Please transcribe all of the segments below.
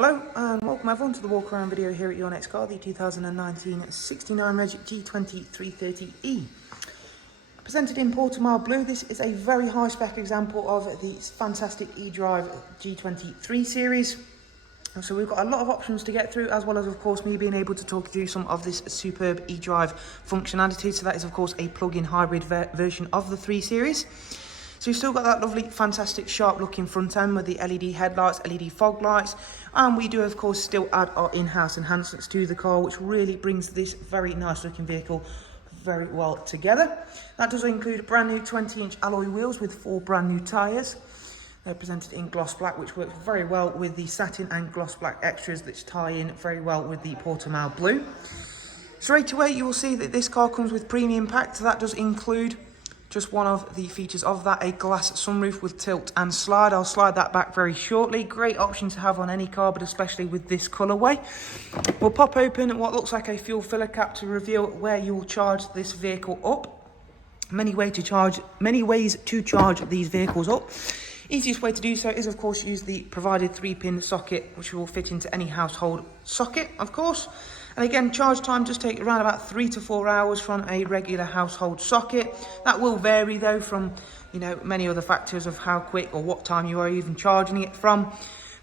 Hello and welcome everyone to the walk around video here at your next car, the 2019 69 Reg G20 330E. Presented in Portimao Blue, this is a very high spec example of the fantastic Edrive G20 3 Series. So we've got a lot of options to get through, as well as of course me being able to talk you through some of this superb Edrive functionality. So that is of course a plug-in hybrid version of the 3 Series. So you've still got that lovely, fantastic, sharp-looking front end with the LED headlights, LED fog lights, and we do, of course, still add our in-house enhancements to the car, which really brings this very nice-looking vehicle very well together. That does include brand new 20-inch alloy wheels with 4 brand new tyres. They're presented in gloss black, which works very well with the satin and gloss black extras that tie in very well with the Portimao Blue. Straight away, you will see that this car comes with premium pack, so that does include just one of the features of that, a glass sunroof with tilt and slide. I'll slide that back very shortly. Great option to have on any car, but especially with this colourway. We'll pop open what looks like a fuel filler cap to reveal where you will charge this vehicle up. Many ways to charge these vehicles up. Easiest way to do so is of course use the provided 3-pin socket, which will fit into any household socket, of course. And again, charge time does take around about 3 to 4 hours from a regular household socket. That will vary though from, many other factors of how quick or what time you are even charging it from.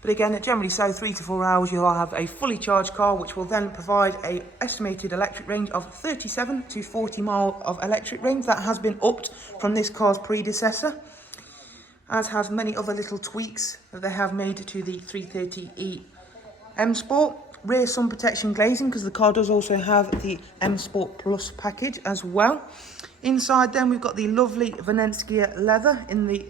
But again, generally so 3 to 4 hours you'll have a fully charged car, which will then provide a estimated electric range of 37 to 40 miles of electric range. That has been upped from this car's predecessor, as has many other little tweaks that they have made to the 330e M Sport. Rear sun protection glazing, because the car does also have the M Sport Plus package as well. Inside then we've got the lovely Venezia leather in the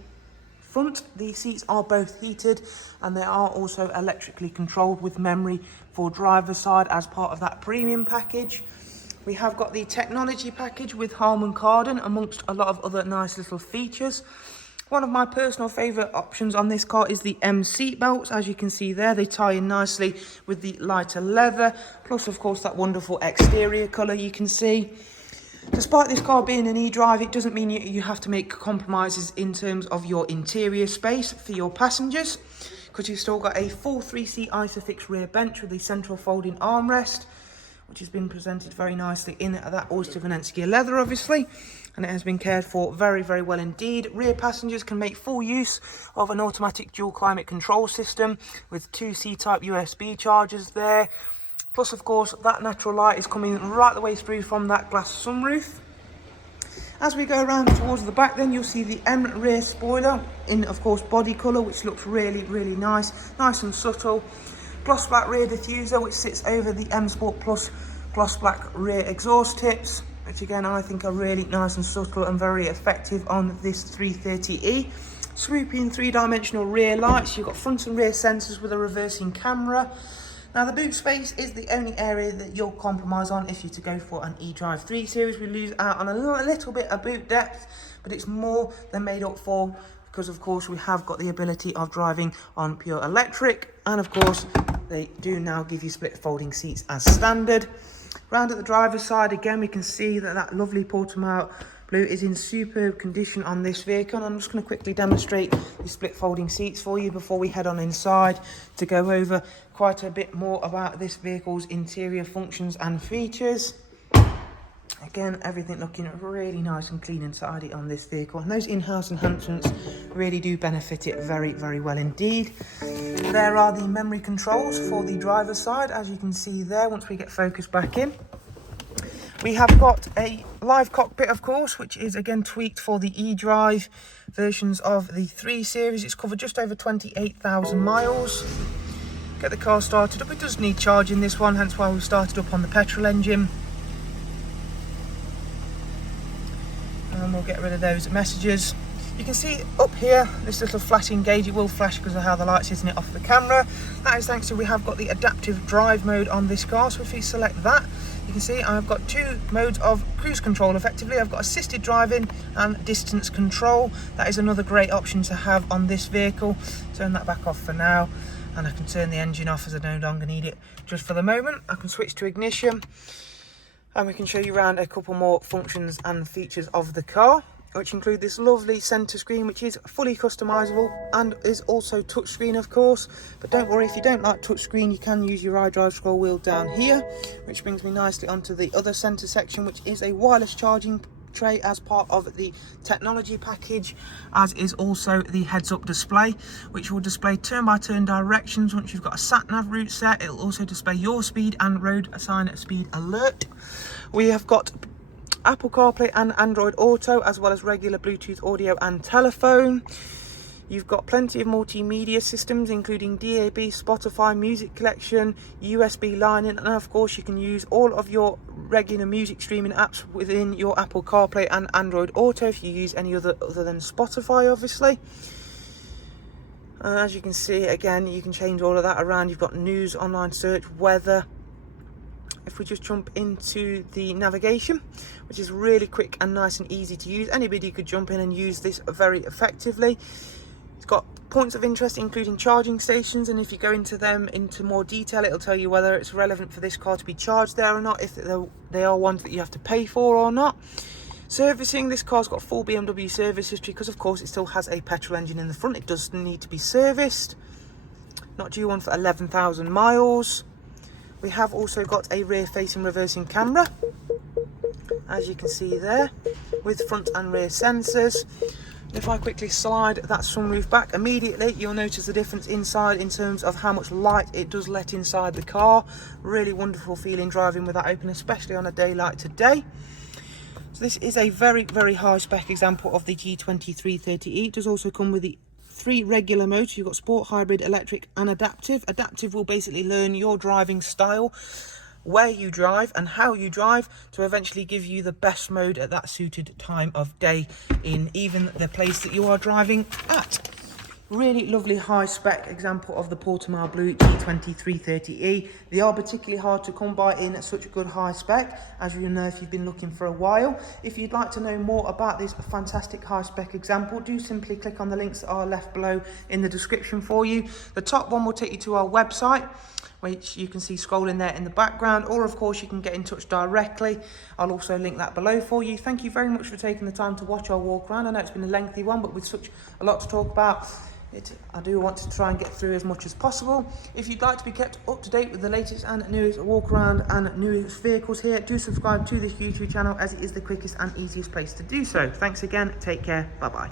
front. The seats are both heated and they are also electrically controlled with memory for driver's side as part of that premium package. We have got the technology package with Harman Kardon amongst a lot of other nice little features. One of my personal favourite options on this car is the M seat belts. As you can see there, they tie in nicely with the lighter leather, plus of course that wonderful exterior colour you can see. Despite this car being an eDrive, it doesn't mean you have to make compromises in terms of your interior space for your passengers, because you've still got a full 3-seat Isofix rear bench with the central folding armrest, which has been presented very nicely in that Oyster Venezia leather, obviously, and it has been cared for very, very well indeed. Rear passengers can make full use of an automatic dual climate control system with 2 C-type USB chargers there. Plus, of course, that natural light is coming right the way through from that glass sunroof. As we go around towards the back then, you'll see the M rear spoiler in, of course, body colour, which looks really, really nice and subtle. Gloss black rear diffuser, which sits over the M Sport Plus gloss black rear exhaust tips, which again I think are really nice and subtle and very effective on this 330e. Swooping 3-dimensional rear lights. You've got front and rear sensors with a reversing camera. Now the boot space is the only area that you'll compromise on if you're to go for an eDrive 3 Series. We lose out on a little bit of boot depth, but it's more than made up for, because of course we have got the ability of driving on pure electric, and of course they do now give you split folding seats as standard. Round at the driver's side again, we can see that lovely Portimao Blue is in superb condition on this vehicle. And I'm just going to quickly demonstrate the split folding seats for you before we head on inside to go over quite a bit more about this vehicle's interior functions and features. Again, everything looking really nice and clean and tidy on this vehicle, and those in-house enhancements really do benefit it very, very well indeed. There are the memory controls for the driver's side, as you can see there. Once we get focus back in, we have got a live cockpit, of course, which is again tweaked for the eDrive versions of the 3 Series. It's covered just over 28,000 miles. Get the car started up. It does need charging, this one, hence why we started up on the petrol engine. And we'll get rid of those messages. You can see up here this little flashing gauge. It will flash because of how the light's hitting it off the camera. That is thanks to we have got the adaptive drive mode on this car. So if you select that, you can see I've got 2 modes of cruise control effectively. I've got assisted driving and distance control. That is another great option to have on this vehicle. Turn that back off for now, and I can turn the engine off as I no longer need it just for the moment. I can switch to ignition, and we can show you around a couple more functions and features of the car. which include this lovely centre screen, which is fully customizable and is also touchscreen, of course. But don't worry, if you don't like touchscreen, you can use your iDrive scroll wheel down here, which brings me nicely onto the other centre section, which is a wireless charging tray as part of the technology package, as is also the heads-up display, which will display turn-by-turn directions. Once you've got a sat-nav route set, it'll also display your speed and road sign speed alert. We have got Apple CarPlay and Android Auto, as well as regular Bluetooth audio and telephone. You've got plenty of multimedia systems, including DAB, Spotify, music collection, USB line-in, and of course you can use all of your regular music streaming apps within your Apple CarPlay and Android Auto if you use any other than Spotify, obviously. As you can see, again, you can change all of that around. You've got news, online search, weather. If we just jump into the navigation, which is really quick and nice and easy to use, anybody could jump in and use this very effectively. It's got points of interest, including charging stations, and if you go into them into more detail, it'll tell you whether it's relevant for this car to be charged there or not, if they are ones that you have to pay for or not. Servicing, this car's got full BMW service history because of course it still has a petrol engine in the front. It does need to be serviced. Not due one for 11,000 miles. We have also got a rear facing reversing camera, as you can see there, with front and rear sensors. If I quickly slide that sunroof back, immediately you'll notice the difference inside in terms of how much light it does let inside the car. Really wonderful feeling driving with that open, especially on a day like today. So this is a very, very high spec example of the G20 330e. It does also come with the 3 regular modes. You've got sport, hybrid, electric and adaptive. Adaptive will basically learn your driving style, where you drive and how you drive, to eventually give you the best mode at that suited time of day in even the place that you are driving at. Really lovely high spec example of the Portimao Blue G20 330e. They are particularly hard to come by in such good high spec, as you know if you've been looking for a while. If you'd like to know more about this fantastic high spec example, do simply click on the links that are left below in the description for you. The top one will take you to our website, which you can see scrolling there in the background, or of course you can get in touch directly. I'll also link that below for you. Thank you very much for taking the time to watch our walk around. I know it's been a lengthy one, but with such a lot to talk about, I do want to try and get through as much as possible. If you'd like to be kept up to date with the latest and newest walk around and newest vehicles here, do subscribe to this YouTube channel, as it is the quickest and easiest place to do so. Thanks again, take care, bye bye.